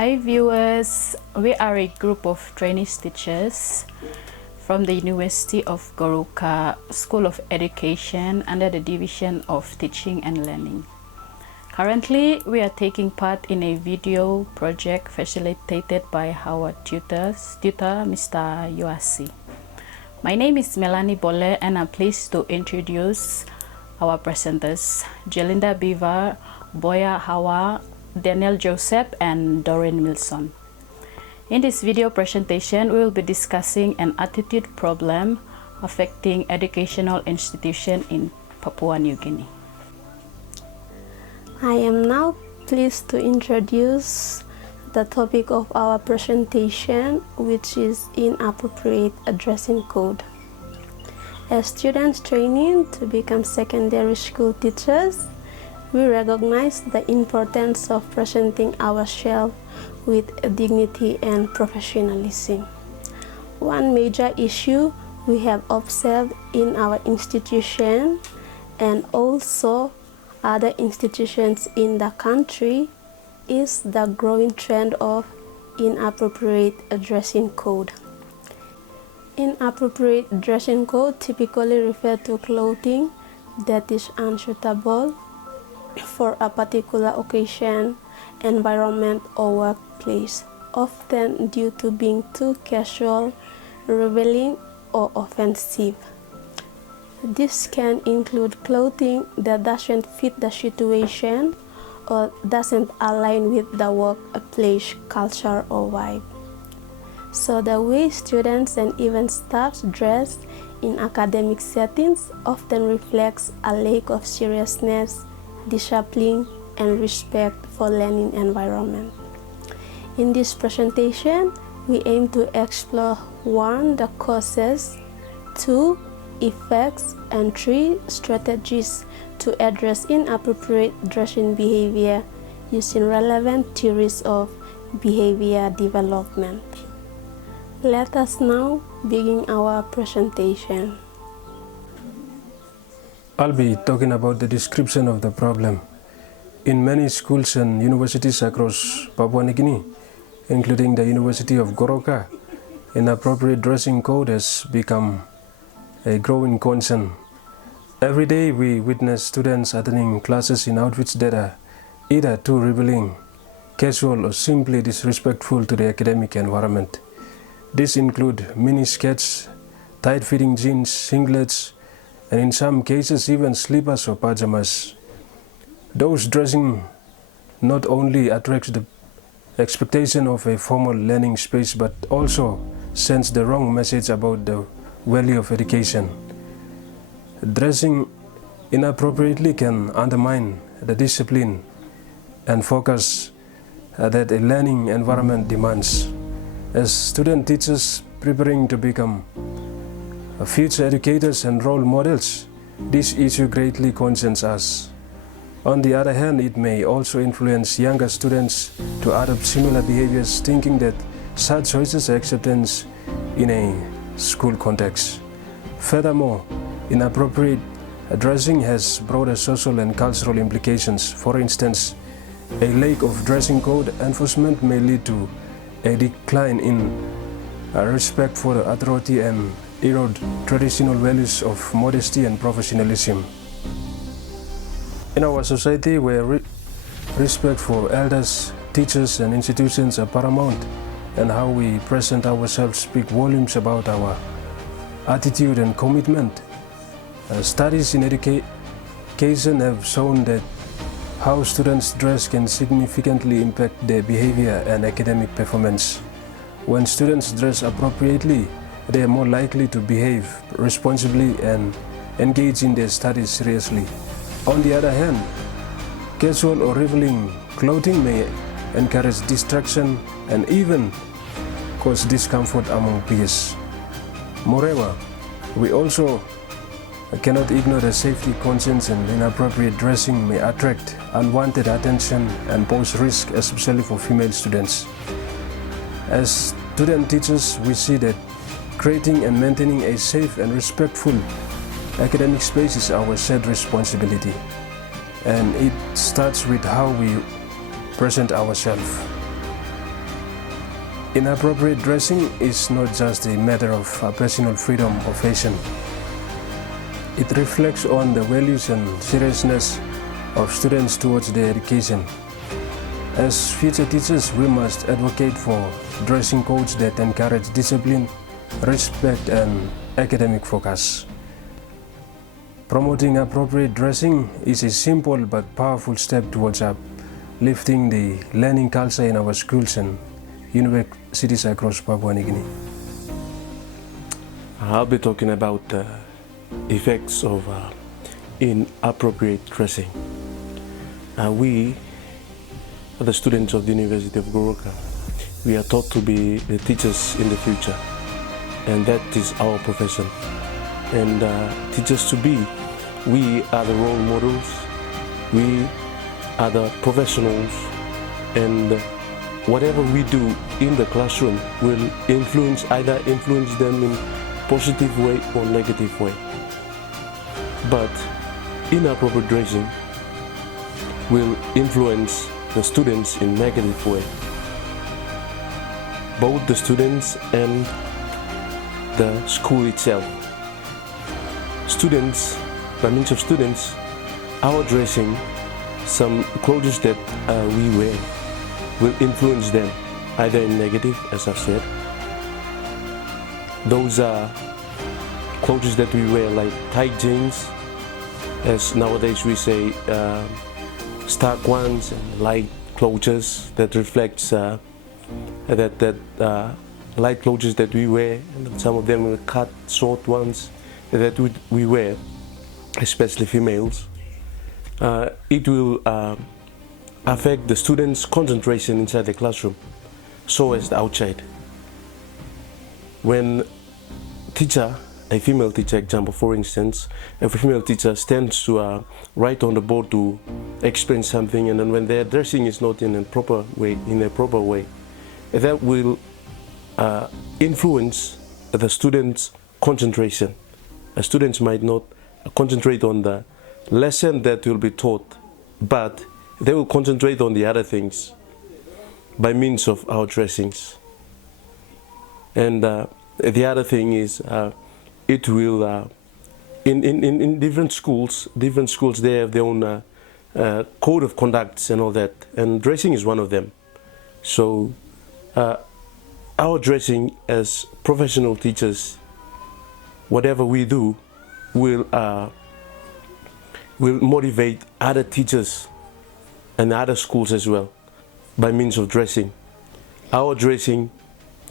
Hi viewers, we are a group of trainee teachers from the University of Goroka School of Education under the Division of Teaching and Learning. Currently, we are taking part in a video project facilitated by our tutor, Mr. Yoasi. My name is Melanie Bole and I'm pleased to introduce our presenters, Jelinda Beaver, Boya Hawa, Daniel Joseph, and Doreen Wilson. In this video presentation, we will be discussing an attitude problem affecting educational institutions in Papua New Guinea. I am now pleased to introduce the topic of our presentation, which is inappropriate addressing code. As students training to become secondary school teachers, we recognize the importance of presenting ourselves with dignity and professionalism. One major issue we have observed in our institution and also other institutions in the country is the growing trend of inappropriate dressing code. Inappropriate dressing code typically refers to clothing that is unsuitable for a particular occasion, environment, or workplace, often due to being too casual, revealing, or offensive. This can include clothing that doesn't fit the situation or doesn't align with the workplace culture or vibe. So the way students and even staff dress in academic settings often reflects a lack of seriousness, discipline, and respect for learning environment. In this presentation, we aim to explore 1. The causes, 2. effects, and 3. strategies to address inappropriate dressing behavior using relevant theories of behavior development. Let us now begin our presentation. I'll be talking about the description of the problem. In many schools and universities across Papua New Guinea, including the University of Goroka, inappropriate dressing code has become a growing concern. Every day we witness students attending classes in outfits that are either too revealing, casual, or simply disrespectful to the academic environment. These include mini skirts, tight-fitting jeans, singlets, and in some cases even slippers or pajamas. Those dressing not only attracts the expectation of a formal learning space but also sends the wrong message about the value of education. Dressing inappropriately can undermine the discipline and focus that a learning environment demands. As student teachers preparing to become future educators and role models, this issue greatly concerns us. On the other hand, it may also influence younger students to adopt similar behaviors, thinking that such choices are acceptance in a school context. Furthermore, inappropriate dressing has broader social and cultural implications. For instance, a lack of dressing code enforcement may lead to a decline in respect for the authority and erode traditional values of modesty and professionalism. In our society, where respect for elders, teachers, and institutions are paramount, and how we present ourselves speak volumes about our attitude and commitment. Studies in education have shown that how students dress can significantly impact their behavior and academic performance. When students dress appropriately, they are more likely to behave responsibly and engage in their studies seriously. On the other hand, casual or revealing clothing may encourage distraction and even cause discomfort among peers. Moreover, we also cannot ignore the safety concerns, and inappropriate dressing may attract unwanted attention and pose risk, especially for female students. As student teachers, we see that creating and maintaining a safe and respectful academic space is our shared responsibility, and it starts with how we present ourselves. Inappropriate dressing is not just a matter of personal freedom or fashion. It reflects on the values and seriousness of students towards their education. As future teachers, we must advocate for dressing codes that encourage discipline, respect, and academic focus. Promoting appropriate dressing is a simple but powerful step towards uplifting the learning culture in our schools and universities across Papua New Guinea. I'll be talking about the effects of inappropriate dressing. We, the students of the University of Goroka, we are taught to be the teachers in the future, and that is our profession. And teachers to be, we are the role models, we are the professionals, and whatever we do in the classroom will either influence them in positive way or negative way. But inappropriate dressing will influence the students in negative way. Both the students and the school itself. Students, by means of students, our dressing, some clothes that we wear will influence them either in negative, as I've said. Those are clothes that we wear like tight jeans, as nowadays we say stark ones, and light clothes that reflects light clothes that we wear, and some of them will cut short ones that we wear, especially females. It will affect the students' concentration inside the classroom, so as the outside. When a female teacher, example, for instance, if a female teacher stands to write on the board to explain something, and then when their dressing is not in a proper way, that will influence the students' concentration. The students might not concentrate on the lesson that will be taught, but they will concentrate on the other things by means of our dressings. And the other thing is, it will, in different schools, they have their own code of conducts and all that, and dressing is one of them. So our dressing as professional teachers, whatever we do, will motivate other teachers and other schools as well by means of dressing. Our dressing,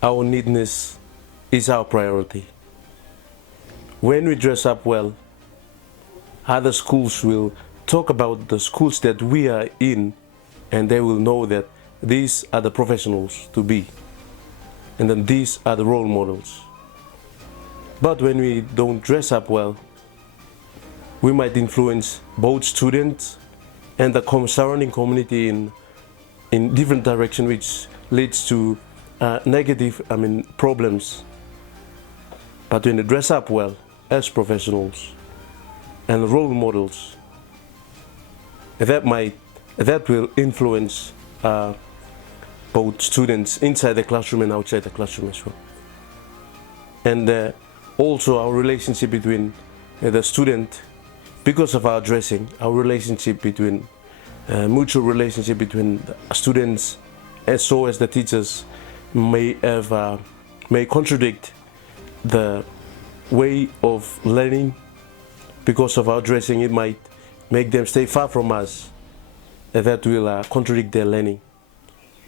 our neatness is our priority. When we dress up well, other schools will talk about the schools that we are in, and they will know that these are the professionals to be, and then these are the role models. But when we don't dress up well, we might influence both students and the surrounding community in different direction, which leads to negative problems. But when they dress up well as professionals and role models, that will influence both students inside the classroom and outside the classroom as well. And also our relationship between the student, because of our dressing, our relationship between mutual relationship between the students as so as the teachers may contradict the way of learning. Because of our dressing, it might make them stay far from us, and that will contradict their learning,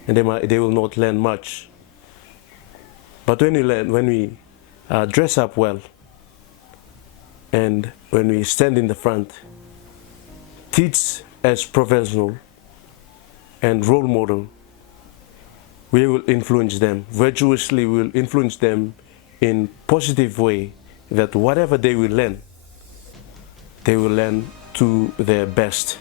and they will not learn much. But when we dress up well, and when we stand in the front, teach as professional and role model, we will influence them virtuously. We will influence them in positive way, that whatever they will learn to their best.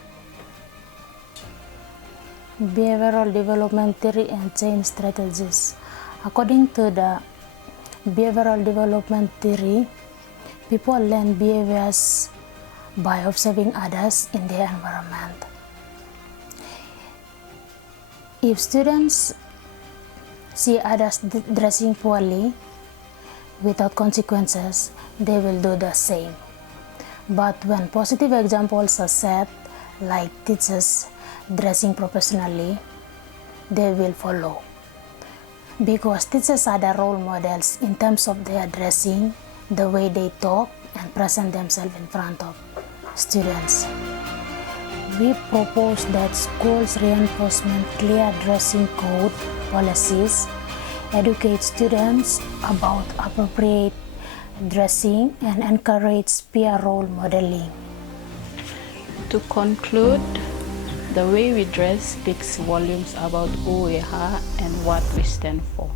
Behavioral development theory and change strategies. According to the behavioral development theory, people learn behaviors by observing others in their environment. If students see others dressing poorly without consequences, they will do the same. But when positive examples are set, like teachers dressing professionally, they will follow. Because teachers are the role models in terms of their dressing, the way they talk and present themselves in front of students. We propose that schools reinforcement clear dressing code policies, educate students about appropriate dressing, and encourage peer role modeling. To conclude, the way we dress speaks volumes about who we are and what we stand for.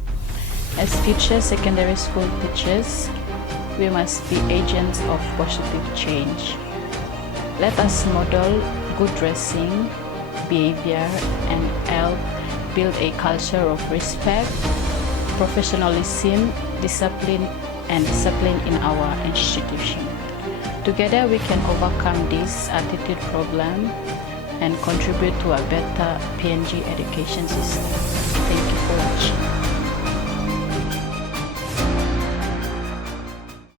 As future secondary school teachers, we must be agents of positive change. Let us model good dressing behavior and help build a culture of respect, professionalism, discipline in our institution. Together we can overcome this attitude problem and contribute to a better PNG education system. Thank you for watching.